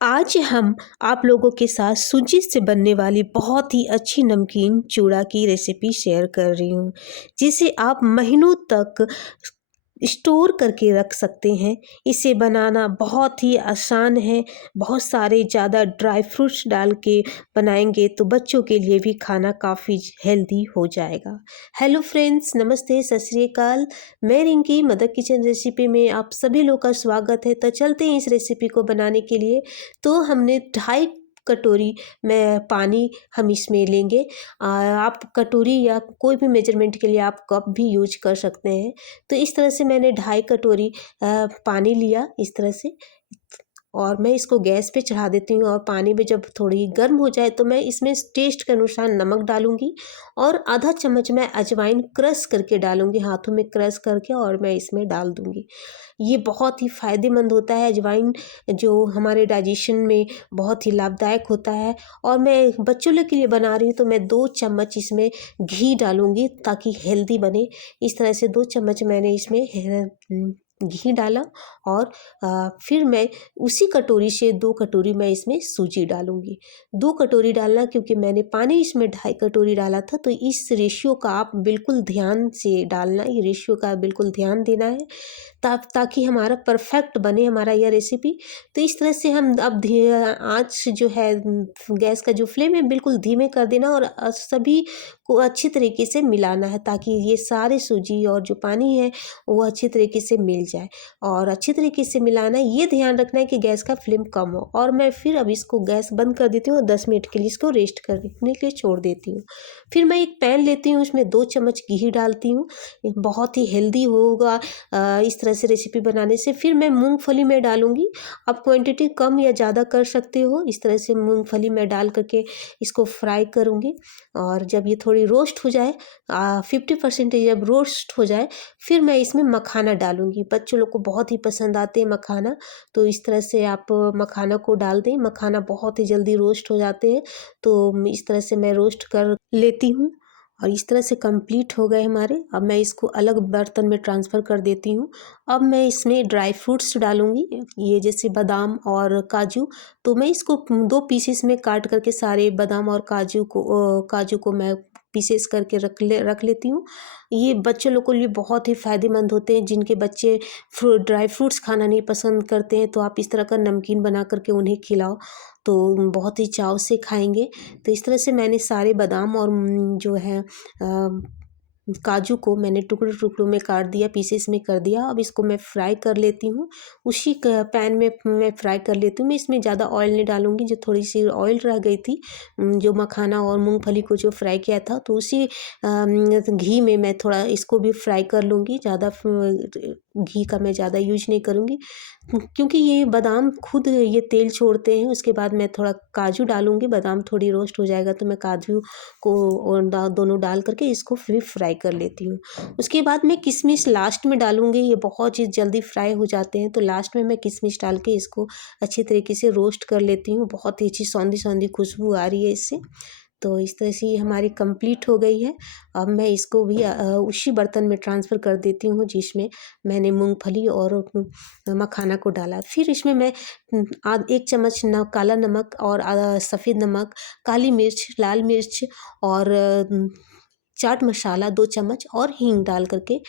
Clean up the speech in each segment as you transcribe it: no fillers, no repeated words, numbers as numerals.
आज हम आप लोगों के साथ सूजी से बनने वाली बहुत ही अच्छी नमकीन चूड़ा की रेसिपी शेयर कर रही हूँ, जिसे आप महीनों तक स्टोर करके रख सकते हैं। इसे बनाना बहुत ही आसान है। बहुत सारे ज़्यादा ड्राई फ्रूट्स डाल के बनाएंगे तो बच्चों के लिए भी खाना काफ़ी हेल्दी हो जाएगा। हेलो फ्रेंड्स, नमस्ते, सत श्री अकाल। मैं रिंकी मदर किचन रेसिपी में आप सभी लोग का स्वागत है। तो चलते हैं इस रेसिपी को बनाने के लिए। तो हमने 2.5 कटोरी में पानी हम इसमें लेंगे। आप कटोरी या कोई भी मेजरमेंट के लिए आप कप भी यूज कर सकते हैं। तो इस तरह से मैंने 2.5 कटोरी पानी लिया इस तरह से, और मैं इसको गैस पे चढ़ा देती हूँ। और पानी में जब थोड़ी गर्म हो जाए तो मैं इसमें टेस्ट के अनुसार नमक डालूंगी और आधा चम्मच मैं अजवाइन क्रश करके डालूंगी, हाथों में क्रश करके, और मैं इसमें डाल दूंगी। ये बहुत ही फ़ायदेमंद होता है अजवाइन, जो हमारे डाइजेशन में बहुत ही लाभदायक होता है। और मैं बच्चों लोग के लिए बना रही हूँ तो मैं 2 चम्मच इसमें घी डालूंगी ताकि हेल्दी बने। इस तरह से 2 चम्मच मैंने इसमें घी डाला। और फिर मैं उसी कटोरी से 2 कटोरी मैं इसमें सूजी डालूंगी। 2 कटोरी डालना, क्योंकि मैंने पानी इसमें 2.5 कटोरी डाला था। तो इस रेशियो का आप बिल्कुल ध्यान से डालना, ये रेशियो का बिल्कुल ध्यान देना है ताकि हमारा परफेक्ट बने हमारा यह रेसिपी। तो इस तरह से हम अब आँच जो है, गैस का जो फ्लेम है बिल्कुल धीमे कर देना, और सभी को अच्छी तरीके से मिलाना है ताकि ये सारे सूजी और जो पानी है वो अच्छी तरीके से मिल जाए। और अच्छी तरीके से मिलाना है, ये ध्यान रखना है कि गैस का फ्लेम कम हो। और मैं फिर अब इसको गैस बंद कर देती हूँ और 10 मिनट के लिए इसको रेस्ट करने के लिए छोड़ देती हूँ। फिर मैं एक पैन लेती हूँ, उसमें 2 चम्मच घी डालती हूँ। बहुत ही हेल्दी होगा इस तरह से रेसिपी बनाने से। फिर मैं मूंगफली में डालूंगी। आप क्वांटिटी कम या ज़्यादा कर सकते हो। इस तरह से मूंगफली में डाल करके इसको फ्राई करूँगी। और जब ये थोड़ी रोस्ट हो जाए, 50% जब रोस्ट हो जाए, फिर मैं इसमें मखाना डालूंगी। बच्चों लोग को बहुत ही पसंद आते हैं मखाना, तो इस तरह से आप मखाना को डाल दें। मखाना बहुत ही जल्दी रोस्ट हो जाते हैं, तो इस तरह से मैं रोस्ट कर लेती हूँ। और इस तरह से कंप्लीट हो गए हमारे। अब मैं इसको अलग बर्तन में ट्रांसफ़र कर देती हूँ। अब मैं इसमें ड्राई फ्रूट्स डालूँगी, ये जैसे बादाम और काजू। तो मैं इसको 2 पीसेस में काट करके सारे बादाम और काजू को मैं पीसेस करके रख लेती हूँ। ये बच्चे लोग के लिए बहुत ही फ़ायदेमंद होते हैं। जिनके बच्चे ड्राई फ्रूट्स खाना नहीं पसंद करते हैं, तो आप इस तरह का नमकीन बना करके उन्हें खिलाओ तो बहुत ही चाव से खाएंगे। तो इस तरह से मैंने सारे बादाम और जो है काजू को मैंने टुकड़ों टुकड़ों में काट दिया, पीसेस में कर दिया। अब इसको मैं फ्राई कर लेती हूँ। उसी पैन में मैं फ्राई कर लेती हूँ। मैं इसमें ज़्यादा ऑयल नहीं डालूंगी। जो थोड़ी सी ऑयल रह गई थी, जो मखाना और मूंगफली को जो फ्राई किया था, तो उसी घी में मैं थोड़ा इसको भी फ्राई कर लूँगी। ज़्यादा घी का मैं ज़्यादा यूज नहीं करूँगी, क्योंकि ये बादाम खुद ये तेल छोड़ते हैं। उसके बाद मैं थोड़ा काजू डालूंगी। बादाम थोड़ी रोस्ट हो जाएगा तो मैं काजू को और दोनों डाल करके इसको फिर फ्राई कर लेती हूँ। उसके बाद मैं किशमिश लास्ट में डालूंगी। ये बहुत ही जल्दी फ्राई हो जाते हैं, तो लास्ट में मैं किशमिश डाल के इसको अच्छी तरीके से रोस्ट कर लेती हूँ। बहुत ही अच्छी सौंधी सौंधी खुशबू आ रही है इससे। तो इस तरह से ये हमारी कंप्लीट हो गई है। अब मैं इसको भी उसी बर्तन में ट्रांसफ़र कर देती हूँ जिसमें मैंने मूंगफली और मखाना को डाला। फिर इसमें मैं 1 चम्मच काला नमक और सफ़ेद नमक, काली मिर्च, लाल मिर्च और चाट मसाला 2 चम्मच और हींग डाल करके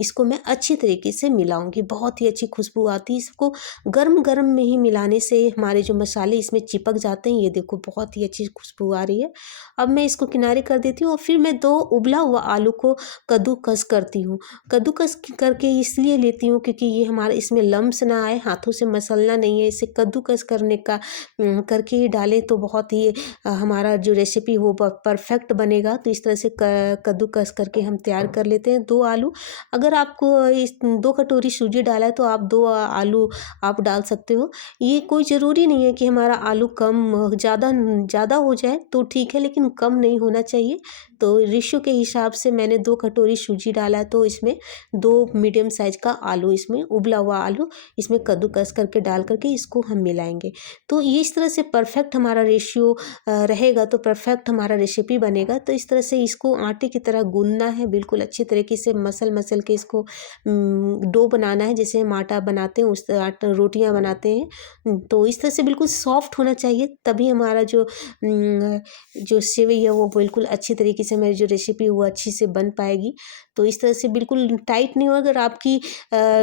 इसको मैं अच्छी तरीके से मिलाऊंगी। बहुत ही अच्छी खुशबू आती है। इसको गरम गरम में ही मिलाने से हमारे जो मसाले इसमें चिपक जाते हैं। ये देखो बहुत ही अच्छी खुशबू आ रही है। अब मैं इसको किनारे कर देती हूँ और फिर मैं 2 उबला हुआ आलू को कद्दूकस करती हूँ। कद्दूकस करके इसलिए लेती हूँ क्योंकि ये हमारे इसमें लम्स ना आए, हाथों से मसलना नहीं है। इसे कद्दूकस करने का करके ही डालें तो बहुत ही हमारा जो रेसिपी वो परफेक्ट बनेगा। तो इस तरह से कद्दूकस करके हम तैयार कर लेते हैं। 2 आलू, अगर आपको इस 2 कटोरी सूजी डाला है तो आप 2 आलू आप डाल सकते हो। ये कोई ज़रूरी नहीं है कि हमारा आलू कम ज़्यादा ज़्यादा हो जाए तो ठीक है, लेकिन कम नहीं होना चाहिए। तो रेशियो के हिसाब से मैंने 2 कटोरी सूजी डाला, तो इसमें 2 मीडियम साइज़ का आलू, इसमें उबला हुआ आलू इसमें कद्दूकस करके डाल करके इसको हम मिलाएँगे। तो ये इस तरह से परफ़ेक्ट हमारा रेशियो रहेगा तो परफ़ेक्ट हमारा रेसिपी बनेगा। तो इस तरह से इसको आटे की तरह गूँथना है, बिल्कुल अच्छी तरीके से मसल-मसल के इसको डो बनाना है, जैसे हम आटा बनाते हैं उस रोटियाँ बनाते हैं। तो इस तरह से बिल्कुल सॉफ्ट होना चाहिए, तभी हमारा जो सेवई है वो बिल्कुल अच्छी तरीके से, मेरी जो रेसिपी है वो अच्छी से बन पाएगी। तो इस तरह से बिल्कुल टाइट नहीं हो, अगर आपकी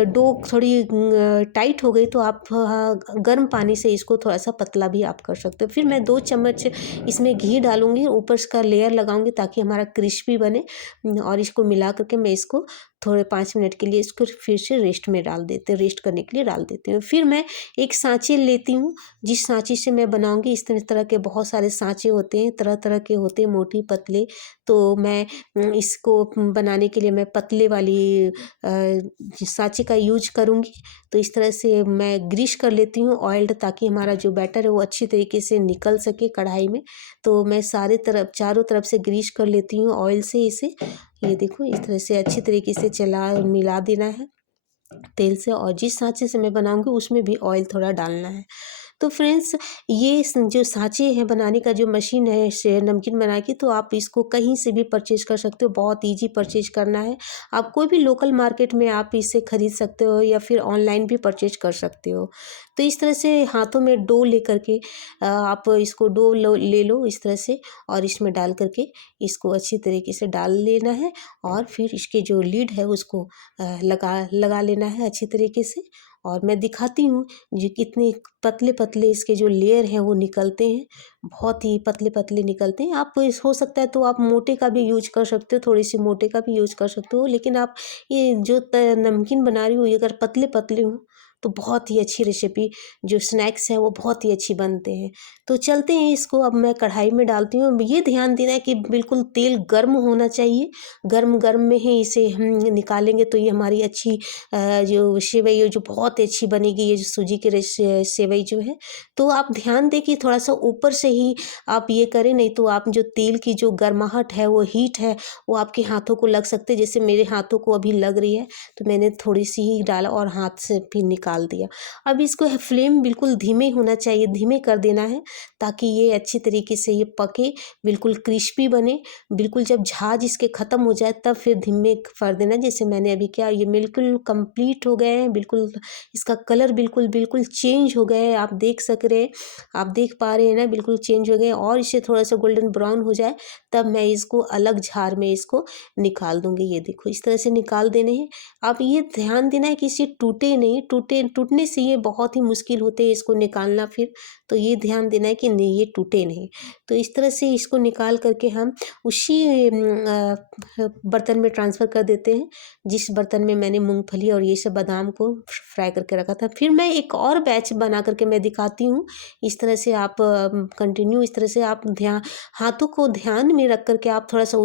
डो थोड़ी टाइट हो गई तो आप गर्म पानी से इसको थोड़ा-सा पतला भी आप कर सकते हो। फिर मैं 2 चम्मच इसमें घी डालूँगी, ऊपर इसका लेयर लगाऊँगी ताकि हमारा क्रिस्पी बने, और इसको मिला कर के मैं इसको थोड़े 5 मिनट के लिए इसको फिर से रेस्ट करने के लिए डाल देती हूँ। फिर मैं एक साँचे लेती हूँ, जिस साँचे से मैं बनाऊँगी, इस तरह के बहुत सारे साँचे होते हैं, तरह-तरह के होते हैं, मोटी पतले। तो मैं इसको बनाने के लिए मैं पतले वाली साँचे का यूज़ करूँगी। तो इस तरह से मैं ग्रीस कर लेती हूँ ऑयल्ड, ताकि हमारा जो बैटर है वो अच्छी तरीके से निकल सके कढ़ाई में। तो मैं चारों तरफ से ग्रीस कर लेती हूँ ऑयल से इसे। ये देखो इस तरह से अच्छी तरीके से मिला देना है तेल से, और जिस साँचे से मैं बनाऊँगी उसमें भी ऑयल थोड़ा डालना है। तो फ्रेंड्स, ये जो साँचे हैं बनाने का, जो मशीन है से नमकीन बनाने की, तो आप इसको कहीं से भी परचेज़ कर सकते हो, बहुत ईज़ी परचेज़ करना है। आप कोई भी लोकल मार्केट में आप इसे खरीद सकते हो, या फिर ऑनलाइन भी परचेज़ कर सकते हो। तो इस तरह से हाथों में डो लेकर के आप इसको ले लो इस तरह से, और इसमें डाल कर के इसको अच्छी तरीके से डाल लेना है, और फिर इसके जो लिड है उसको लगा लेना है अच्छी तरीके से। और मैं दिखाती हूँ जी कितने पतले-पतले इसके जो लेयर हैं वो निकलते हैं, बहुत ही पतले-पतले निकलते हैं। आप इस हो सकता है तो आप मोटे का भी यूज़ कर सकते हो, थोड़ी-सी मोटे का भी यूज़ कर सकते हो, लेकिन आप ये जो नमकीन बना रही हो, ये अगर पतले-पतले हों तो बहुत ही अच्छी रेसिपी, जो स्नैक्स हैं वो बहुत ही अच्छी बनते हैं। तो चलते हैं, इसको अब मैं कढ़ाई में डालती हूँ। ये ध्यान देना है कि बिल्कुल तेल गर्म होना चाहिए, गरम-गरम में ही इसे हम निकालेंगे तो ये हमारी अच्छी जो सेवई है जो बहुत अच्छी बनेगी, ये जो सूजी की सेवई जो है। तो आप ध्यान दें कि थोड़ा-सा ऊपर से ही आप ये करें, नहीं तो आप जो तेल की जो गर्माहट है, वो हीट है, वो आपके हाथों को लग सकते हैं, जैसे मेरे हाथों को अभी लग रही है। तो मैंने थोड़ी-सी ही डाला और हाथ से फिर निकाल दिया। अब इसको फ्लेम बिल्कुल धीमे होना चाहिए, धीमे कर देना है, ताकि ये अच्छी तरीके से ये पके, बिल्कुल क्रिस्पी बने। बिल्कुल जब झाग इसके ख़त्म हो जाए तब फिर धीमे कर देना, जैसे मैंने अभी किया। ये बिल्कुल कंप्लीट हो गए हैं, बिल्कुल इसका कलर बिल्कुल चेंज हो गया है, आप देख पा रहे हैं ना, बिल्कुल चेंज हो गए। और इसे थोड़ा-सा गोल्डन ब्राउन हो जाए तब मैं इसको अलग जार में इसको निकाल दूँगी। ये देखो इस तरह से निकाल देने हैं। अब ये ध्यान देना है कि इसे टूटने से ये बहुत ही मुश्किल होते हैं इसको निकालना फिर। तो ये ध्यान देना है कि नहीं, ये टूटे नहीं। तो इस तरह से इसको निकाल करके हम उसी बर्तन में ट्रांसफ़र कर देते हैं, जिस बर्तन में मैंने मूँगफली और ये सब बादाम को फ्राई करके रखा था। फिर मैं एक और बैच बना करके मैं दिखाती हूँ। इस तरह से आप कंटिन्यू इस तरह से आप हाथों को ध्यान में रख कर के आप थोड़ा-सा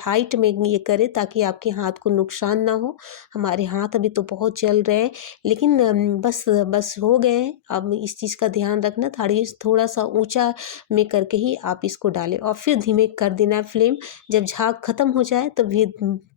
हाइट में ये करें, ताकि आपके हाथ को नुकसान ना हो। हमारे हाथ अभी तो बहुत जल रहे हैं, लेकिन बस हो गए हैं। अब इस चीज़ का ध्यान रखना, थोड़ा-सा ऊँचा में करके ही आप इसको डालें, और फिर धीमे कर देना है फ्लेम। जब झाग ख़त्म हो जाए तब ये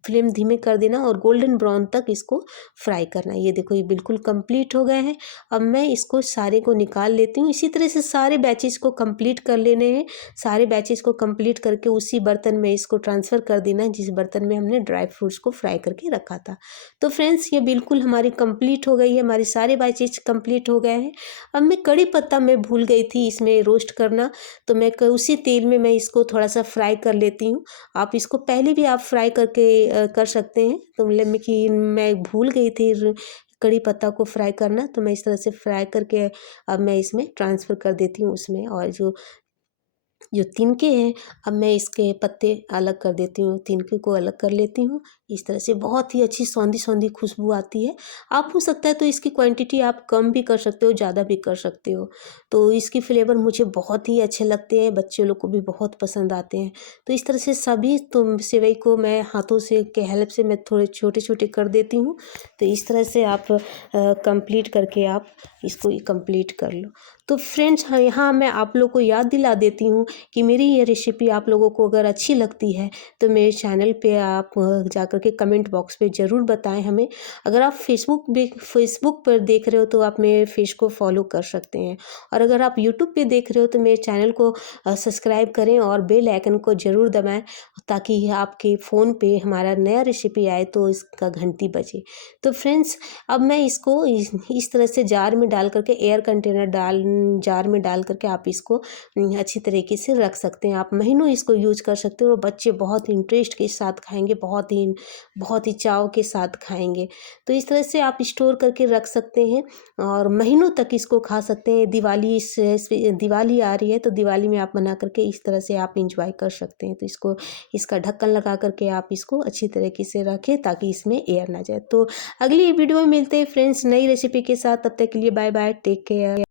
फ्लेम धीमे कर देना, और गोल्डन ब्राउन तक इसको फ्राई करना है। ये देखो ये बिल्कुल कंप्लीट हो गए हैं। अब मैं इसको सारे को निकाल लेती हूँ। इसी तरह से सारे बैचेज़ को कंप्लीट कर लेने हैं। सारे बैचेज़ को कंप्लीट करके उसी बर्तन में इसको ट्रांसफ़र कर देना है, जिस बर्तन में हमने ड्राई फ्रूट्स को फ्राई करके रखा था। तो फ्रेंड्स, ये बिल्कुल हमारी कंप्लीट हो गई है, हमारे सारे बैचेज़ कंप्लीट हो गए हैं। अब मैं कड़ी पत्ता मैं भूल गई थी इसमें रोस्ट करना, तो उसी तेल में मैं इसको थोड़ा-सा फ्राई कर लेती हूँ। आप इसको पहले भी आप फ्राई करके कर सकते हैं, तो मतलब कि मैं भूल गई थी कड़ी पत्ता को फ्राई करना, तो मैं इस तरह से फ्राई करके अब मैं इसमें ट्रांसफ़र कर देती हूँ उसमें। और जो जो तिनके हैं, अब मैं इसके पत्ते अलग कर देती हूँ, तिनके को अलग कर लेती हूँ। इस तरह से बहुत ही अच्छी सौंधी-सौंधी खुशबू आती है। आप हो सकता है तो इसकी क्वांटिटी आप कम भी कर सकते हो, ज़्यादा भी कर सकते हो। तो इसके फ्लेवर मुझे बहुत ही अच्छे लगते हैं, बच्चे लोग को भी बहुत पसंद आते हैं। तो इस तरह से सभी तुम सेवई को मैं हाथों से के हेल्प से मैं थोड़े छोटे-छोटे कर देती हूँ। तो इस तरह से आप कंप्लीट करके आप इसको कंप्लीट कर लो। तो फ्रेंड्स, हाँ, यहाँ मैं आप लोग को याद दिला देती हूँ कि मेरी ये रेसिपी आप लोगों को अगर अच्छी लगती है तो मेरे चैनल पे आप जा कर के कमेंट बॉक्स पे ज़रूर बताएं हमें। अगर आप फेसबुक पर देख रहे हो तो आप मेरे पेज को फॉलो कर सकते हैं, और अगर आप यूट्यूब पे देख रहे हो तो मेरे चैनल को सब्सक्राइब करें और बेल आइकन को ज़रूर दबाएं, ताकि आपके फ़ोन पे हमारा नया रेसिपी आए तो इसका घंटी बजे। तो फ्रेंड्स, अब मैं इसको इस तरह से जार में डाल करके, एयर कंटेनर जार में डाल करके आप इसको अच्छी तरीके से रख सकते हैं। आप महीनों इसको यूज कर सकते हो और बच्चे बहुत इंटरेस्ट के साथ खाएंगे, बहुत ही चाव के साथ खाएंगे। तो इस तरह से आप स्टोर करके रख सकते हैं और महीनों तक इसको खा सकते हैं। दिवाली आ रही है तो दिवाली में आप बना करके इस तरह से आप इंजॉय कर सकते हैं। तो इसका ढक्कन लगा करके आप इसको अच्छी तरीके से रखें ताकि इसमें एयर ना जाए। तो अगली वीडियो में मिलते हैं फ्रेंड्स नई रेसिपी के साथ। तब तक के लिए बाय बाय, टेक केयर।